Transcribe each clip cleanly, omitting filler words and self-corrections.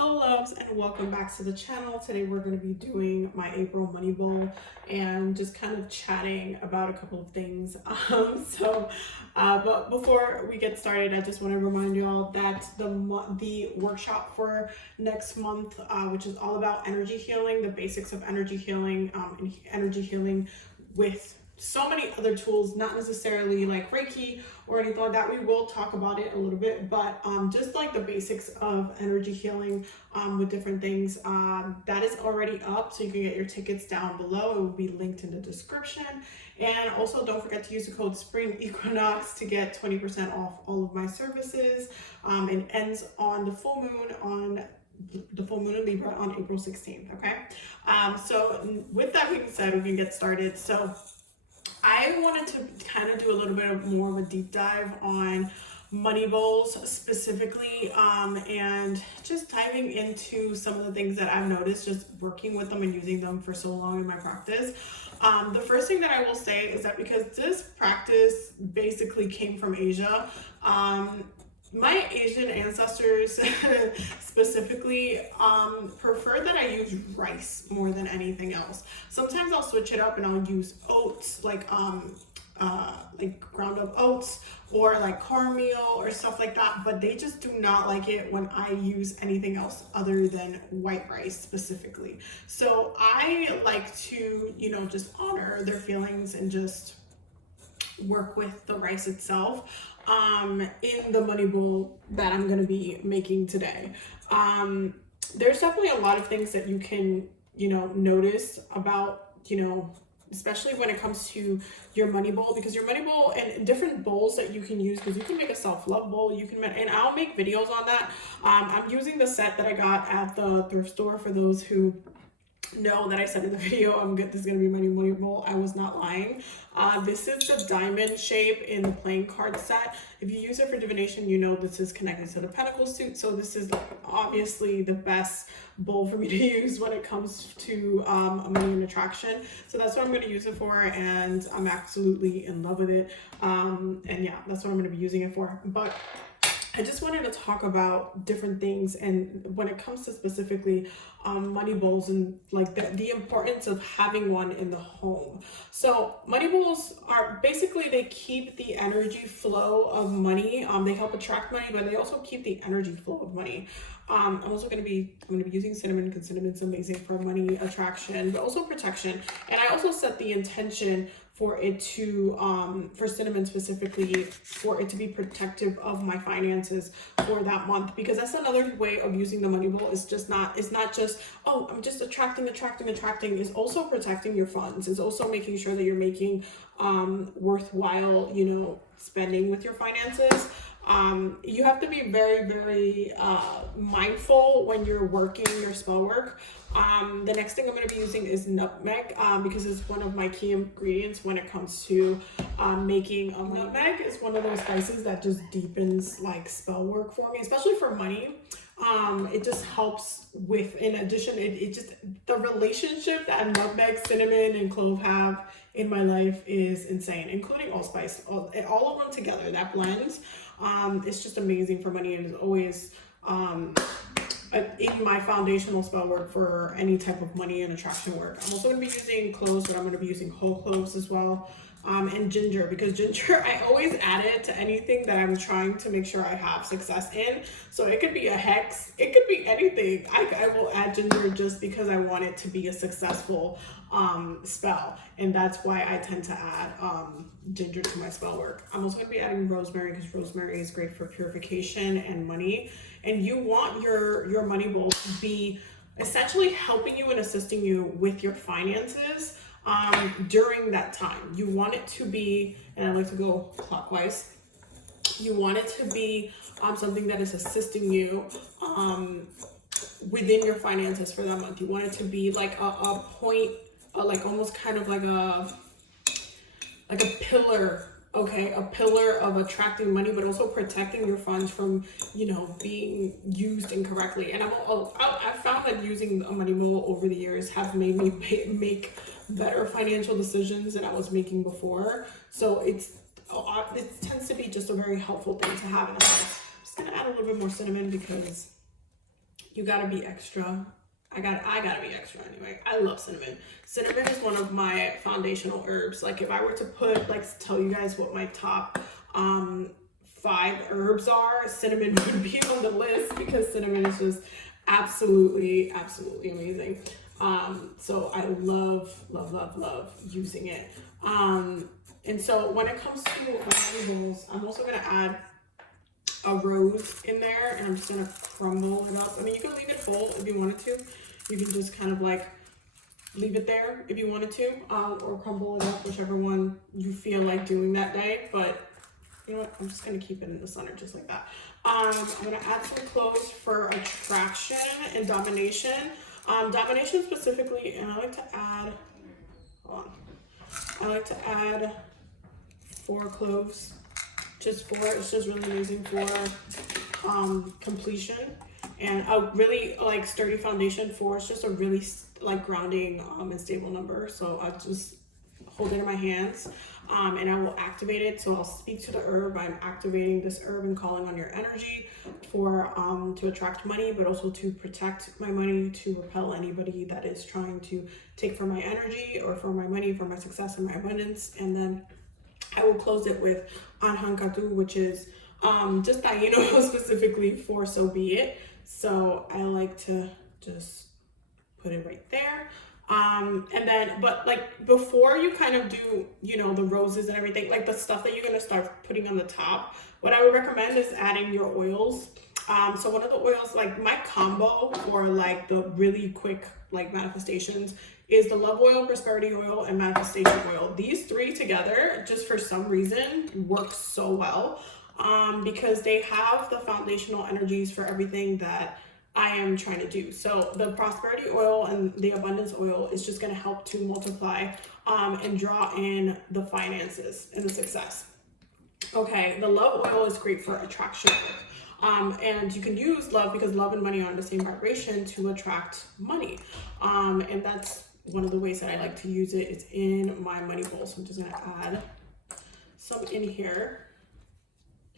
Hello loves and welcome back to the channel. Today we're going to be doing my April money bowl and just kind of chatting about a couple of things. But before we get started, I just want to remind you all that the workshop for next month, which is all about energy healing, the basics of energy healing, and energy healing with so many other tools, not necessarily like Reiki or anything like that. We will talk about it a little bit, but just like the basics of energy healing with different things, that is already up, so you can get your tickets down below. It will be linked in the description. And also don't forget to use the code Spring Equinox to get 20% off all of my services. It ends on the full moon in Libra on April 16th. Okay, so with that being said, we can get started. So I wanted to kind of do a little bit more of a deep dive on money bowls specifically, and just diving into some of the things that I've noticed just working with them and using them for so long in my practice. The first thing that I will say is that because this practice basically came from Asia, my Asian ancestors specifically prefer that I use rice more than anything else. Sometimes I'll switch it up and I'll use oats, like ground up oats or like cornmeal or stuff like that, but they just do not like it when I use anything else other than white rice specifically. So I like to, just honor their feelings and just work with the rice itself in the money bowl that I'm going to be making today. There's definitely a lot of things that you can, notice about, especially when it comes to your money bowl, because your money bowl and different bowls that you can use, because you can make a self-love bowl, and I'll make videos on that. I'm using the set that I got at the thrift store. For those who know that I said in the video, this is going to be my new money bowl, I was not lying. This is the diamond shape in the playing card set. If you use it for divination, this is connected to the pentacle suit, so this is obviously the best bowl for me to use when it comes to money and attraction. So that's what I'm going to use it for, and I'm absolutely in love with it. And yeah, that's what I'm going to be using it for. But I just wanted to talk about different things, and when it comes to specifically money bowls and like the importance of having one in the home. So money bowls are basically, they keep the energy flow of money. They help attract money, but they also keep the energy flow of money. I'm going to be using cinnamon, because cinnamon's amazing for money attraction, but also protection. And I also set the intention for it to, for cinnamon specifically, for it to be protective of my finances for that month, because that's another way of using the money bowl. It's not just, oh, I'm just attracting. It's also protecting your funds. It's also making sure that you're making worthwhile, spending with your finances. You have to be very, very mindful when you're working your spell work. The next thing I'm going to be using is nutmeg, because it's one of my key ingredients when it comes to making a nutmeg. Is one of those spices that just deepens like spell work for me, especially for money. It just helps with, in addition, it just, the relationship that nutmeg, cinnamon, and clove have in my life is insane, including allspice. All of them together, that blend, it's just amazing for money, and is always in my foundational spell work for any type of money and attraction work. I'm also going to be using cloves, but I'm going to be using whole cloves as well. And ginger, because ginger, I always add it to anything that I'm trying to make sure I have success in. So it could be a hex, it could be anything. I will add ginger just because I want it to be a successful spell, and that's why I tend to add ginger to my spell work. I'm also going to be adding rosemary, because rosemary is great for purification and money, and you want your money bowl to be essentially helping you and assisting you with your finances during that time. You want it to be, and I like to go clockwise, you want it to be something that is assisting you within your finances for that month. You want it to be like a point, like almost kind of like a pillar, okay, a pillar of attracting money, but also protecting your funds from, being used incorrectly. And I've found that using a money bowl over the years have made me make better financial decisions than I was making before. So it tends to be just a very helpful thing to have in the house. I'm just gonna add a little bit more cinnamon, because You gotta be extra. I gotta be extra anyway. I love cinnamon. Cinnamon is one of my foundational herbs. Like if I were to put, like, tell you guys what my top 5 herbs are, cinnamon would be on the list, because cinnamon is just absolutely amazing. So I love using it. And so when it comes to my bowls, I'm also gonna add a rose in there, and I'm just gonna crumble it up. I mean, you can leave it whole if you wanted to. You can just kind of like leave it there if you wanted to, or crumble it up, whichever one you feel like doing that day. But you know what? I'm just gonna keep it in the center just like that. I'm gonna add some cloves for attraction and domination. Domination specifically, and I like to add, hold on. I like to add 4 cloves. Just 4, it's just really amazing for completion, and a really like sturdy foundation. 4 is just a really like grounding and stable number. So I just hold it in my hands, and I will activate it. So I'll speak to the herb. I'm activating this herb and calling on your energy for to attract money, but also to protect my money, to repel anybody that is trying to take from my energy or for my money, for my success and my abundance. And then I will close it with Anhankatu, which is just taino specifically for so be it. So I like to just put it right there. And then, but like before you kind of do, you know, the roses and everything, like the stuff that you're going to start putting on the top, what I would recommend is adding your oils. So one of the oils, like my combo for like the really quick like manifestations, is the love oil, prosperity oil, and manifestation oil. These 3 together, just for some reason, work so well, because they have the foundational energies for everything that I am trying to do. So the prosperity oil and the abundance oil is just going to help to multiply and draw in the finances and the success. Okay, the love oil is great for attraction work. And you can use love, because love and money are on the same vibration, to attract money. And that's one of the ways that I like to use it. It's in my money bowl. So I'm just going to add some in here.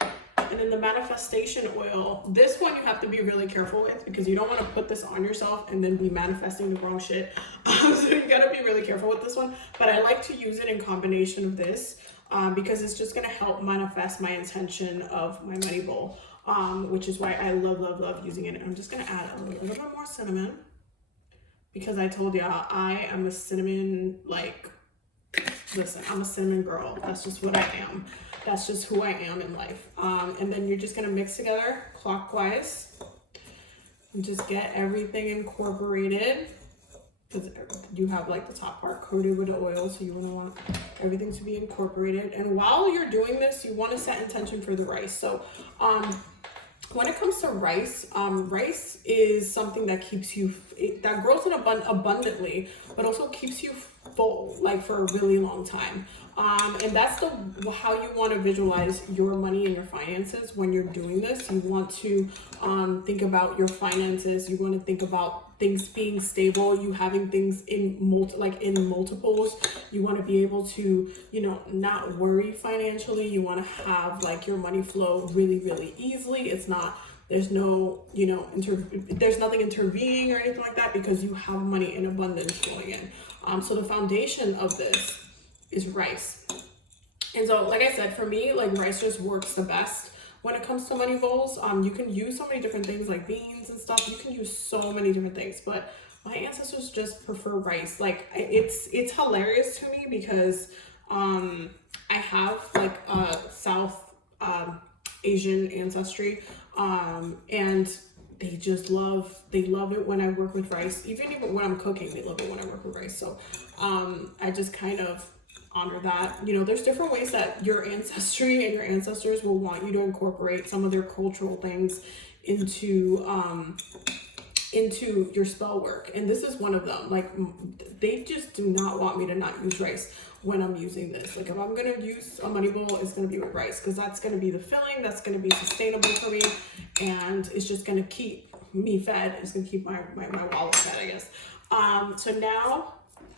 And then the manifestation oil, this one you have to be really careful with, because you don't want to put this on yourself and then be manifesting the wrong shit. So you got to be really careful with this one. But I like to use it in combination of this, because it's just going to help manifest my intention of my money bowl, which is why I love using it. And I'm just going to add a little bit more cinnamon, because I told y'all I am a cinnamon, like, listen, I'm a cinnamon girl. That's just what I am. That's just who I am in life. And then you're just gonna mix together clockwise and just get everything incorporated, because you have like the top part coated with the oil, so you want everything to be incorporated. And while you're doing this, you want to set intention for the rice. So when it comes to rice, rice is something that keeps you, that grows in abundantly, but also keeps you full, like for a really long time. And that's how you want to visualize your money and your finances when you're doing this. You want to think about your finances. You want to think about things being stable, you having things in multiples. You want to be able to, you know, not worry financially. You want to have like your money flow really easily. It's not, there's no, you know, there's nothing intervening or anything like that, because you have money in abundance flowing in. So the foundation of this is rice. And so, like I said, for me, like rice just works the best when it comes to money bowls. You can use so many different things like beans and stuff. You can use so many different things, but my ancestors just prefer rice. Like it's hilarious to me, because I have like a South Asian ancestry, and they just love it when I work with rice. Even when I'm cooking, they love it when I work with rice. So I just kind of honor that. You know, there's different ways that your ancestry and your ancestors will want you to incorporate some of their cultural things into your spell work, and this is one of them. Like they just do not want me to not use rice when I'm using this. Like if I'm gonna use a money bowl, it's gonna be with rice, because that's gonna be the filling, that's gonna be sustainable for me, and it's just gonna keep me fed. It's gonna keep my wallet fed, I guess. So now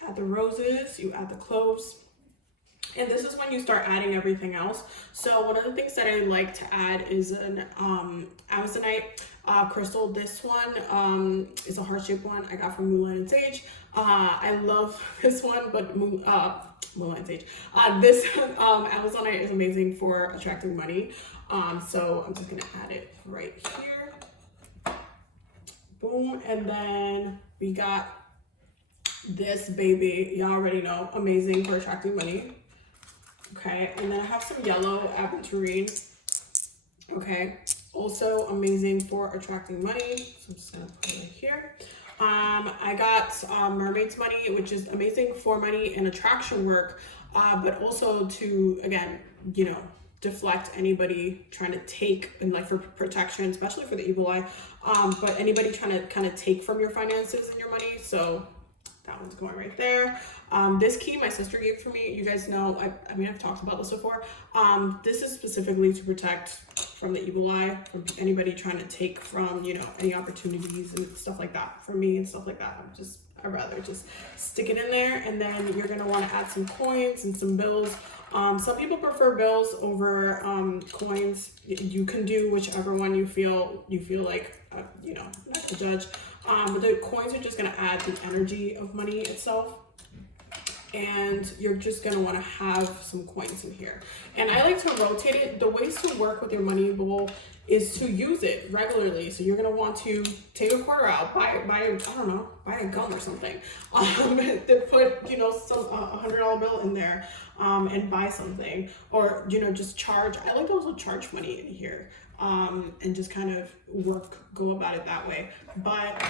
add the roses, you add the cloves. And this is when you start adding everything else. So one of the things that I like to add is an Amazonite crystal. This one is a heart-shaped one I got from Moonlight and Sage. I love this one, but Moonlight and Sage. This Amazonite is amazing for attracting money. So I'm just gonna add it right here. Boom, and then we got this baby. Y'all already know, amazing for attracting money. Okay, and then I have some yellow aventurine. Okay, also amazing for attracting money. So I'm just gonna put it right here. I got mermaid's money, which is amazing for money and attraction work, but also to, again, you know, deflect anybody trying to take, and like for protection, especially for the evil eye, but anybody trying to kind of take from your finances and your money. So that one's going right there. This key my sister gave for me. You guys know, I mean, I've talked about this before. This is specifically to protect from the evil eye, from anybody trying to take from, you know, any opportunities and stuff like that for me and stuff like that. I'd rather just stick it in there. And then you're gonna want to add some coins and some bills. Some people prefer bills over coins. You can do whichever one you feel like, you know, not to judge. But the coins are just gonna add the energy of money itself. And you're just gonna wanna have some coins in here. And I like to rotate it. The ways to work with your money bowl is to use it regularly. So you're gonna want to take a quarter out, buy a gum or something. To put, you know, some $100 bill in there, and buy something, or, you know, just charge. I like to also charge money in here, and just kind of go about it that way. But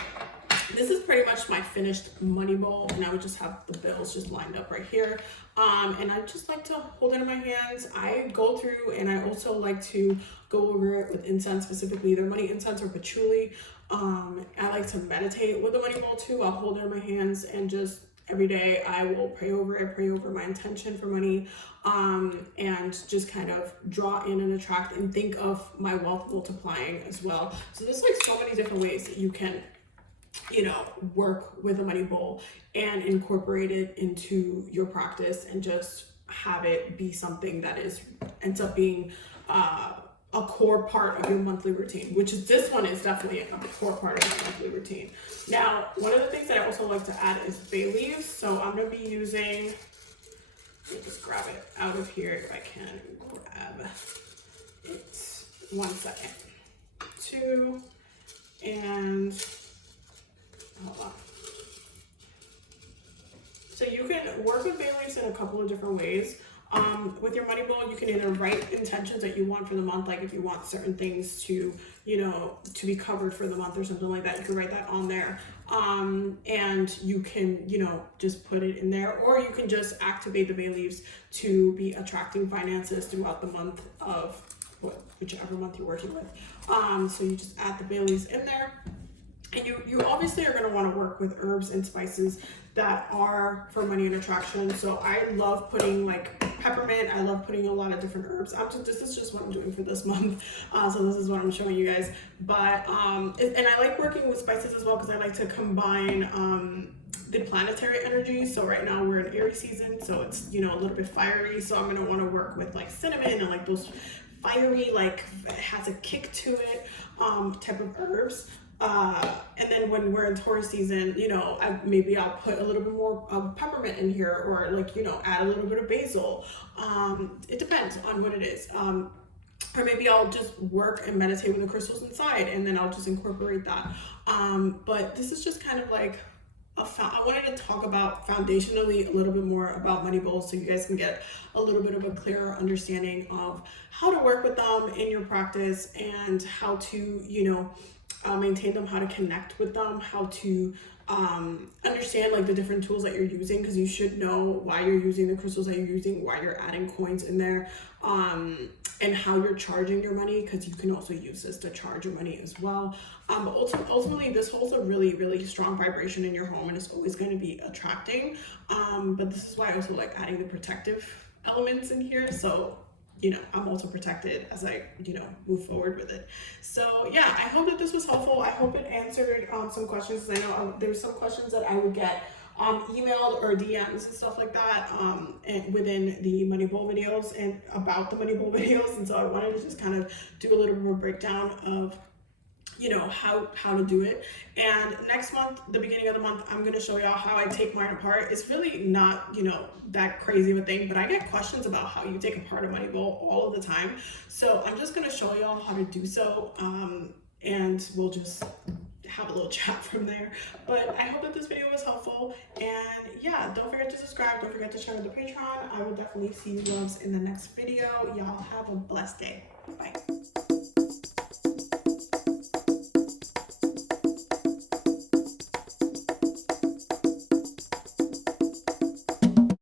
this is pretty much my finished money bowl, and I would just have the bills just lined up right here. And I just like to hold it in my hands. I go through, and I also like to go over it with incense, specifically either money incense or patchouli. I like to meditate with the money bowl too. I'll hold it in my hands, and just every day I will pray over it, pray over my intention for money, and just kind of draw in and attract and think of my wealth multiplying as well. So there's like so many different ways that you can, you know, work with a money bowl and incorporate it into your practice, and just have it be something that ends up being a core part of your monthly routine, which is, this one is definitely a core part of your monthly routine. Now, one of the things that I also like to add is bay leaves. So I'm gonna be using, let me just grab it out of here if I can grab it. 1 second. 2, and hold on. So you can work with bay leaves in a couple of different ways. With your money bowl, you can either write intentions that you want for the month, like if you want certain things to, you know, to be covered for the month or something like that, you can write that on there. And you can, you know, just put it in there, or you can just activate the bay leaves to be attracting finances throughout the month of whichever month you're working with. So you just add the bay leaves in there. And you obviously are going to want to work with herbs and spices that are for money and attraction. So I love putting like peppermint. I love putting a lot of different herbs. This is just what I'm doing for this month. So this is what I'm showing you guys. But, and I like working with spices as well, because I like to combine the planetary energy. So right now we're in Aries season, so it's, you know, a little bit fiery. So I'm going to want to work with like cinnamon and like those fiery, like it has a kick to it, type of herbs. And then when we're in Taurus season, you know, maybe I'll put a little bit more peppermint in here, or like, you know, add a little bit of basil. It depends on what it is. Or maybe I'll just work and meditate with the crystals inside, and then I'll just incorporate that. But this is just kind of like I wanted to talk about foundationally a little bit more about money bowls, so you guys can get a little bit of a clearer understanding of how to work with them in your practice, and how to, you know, maintain them, how to connect with them, how to understand like the different tools that you're using, because you should know why you're using the crystals that you're using, why you're adding coins in there, and how you're charging your money, because you can also use this to charge your money as well. But ultimately, this holds a really, really strong vibration in your home, and it's always going to be attracting. But this is why I also like adding the protective elements in here. So, you know, I'm also protected as I, you know, move forward with it. So yeah, I hope that this was helpful. I hope it answered some questions. I know there's some questions that I would get emailed or DMs and stuff like that and within the money bowl videos and about the money bowl videos. And so I wanted to just kind of do a little bit of a breakdown of, you know, how to do it. And next month, the beginning of the month, I'm going to show y'all how I take mine apart. It's really not, you know, that crazy of a thing, but I get questions about how you take apart a money bowl all of the time. So I'm just going to show y'all how to do so. And we'll just have a little chat from there. But I hope that this video was helpful. And yeah, don't forget to subscribe. Don't forget to share with the Patreon. I will definitely see you loves in the next video. Y'all have a blessed day. Bye.